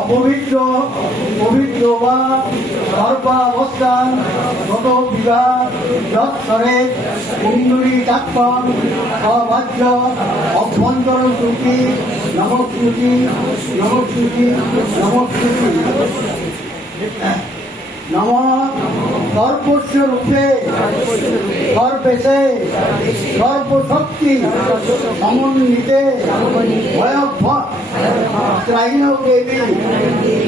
অপবিত্র পবিত্র বা সর্বাবস্থান গত বিবাহ যৎসরে কুণ্ডলী চাক্ষণ অবাহ্য অভ্যন্তরণ শ্রুতি নমশ্রুতি নমশ্রুতি নমশ্রুতি নম সর্বস্ব রূপে সর্বেশে সর্বশক্তি সমন্বিতে ভয়ভ্রাইণ দেবী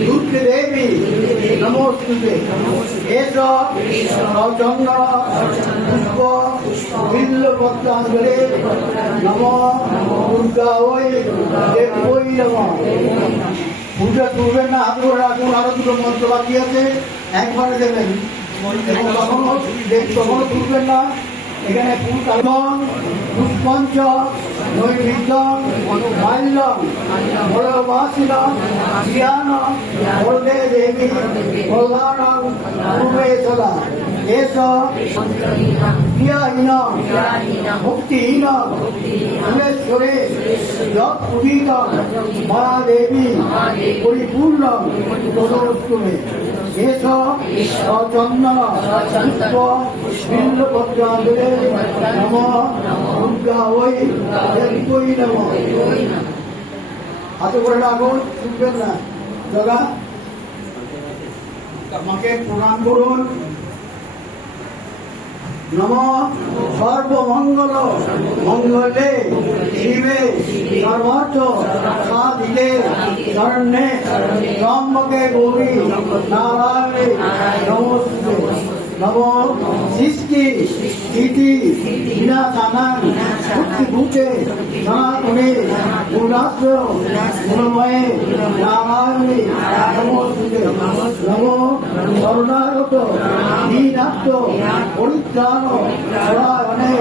দুর্গে দেবী নমস্তুতে এস সচন্দ্র পুষ্প বিল্লপত্রাঞ্জলে নম দুর্গা ওই দেবৈ নম। পূজা করবেন না, হাত করে রাখুন। আরো দুটো মন্ত্র বাকি আছে, একবারে দেবেন এবং কখনো তুলবেন না। এখানে ফুল কালন পুষ্পঞ্চ নৈবেদ্যম মাল্যম বড়বাসিনম জ্ঞান বলদে দেবী কল্যাণম পূর্বে সদা এস ক্রিয়াহীন ভক্তিহীন ফুলেশ্বরে যৎ উদিত মহাদেবী পরিপূর্ণ তদস্তুমে এস চন্দন পুষ্প বিল্লপত্রাঞ্জলে নম দুর্গা ওই দেবী নম। হাতে করে রাখুন, শুনবেন না। দাদা আমাকে প্রণাম করুন। নম সর্বমঙ্গল মঙ্গলে শিবে সর্বর্থ সাধিকে শরণ্যে ত্রম্বকে গৌরী নারায়ণে নমস্তে। নম সৃষ্টি স্থিতি বিনাশানাং ভূতে সনাতনে গুণাস্ত্র গুণময়ে নারায়ণে নমস্তে। নম শরণাগত দীনাত্ম পরিত্রাণ পরায়ণে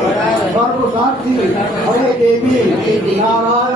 সর্বসাক্ষী হরে দেবী নারায়ণ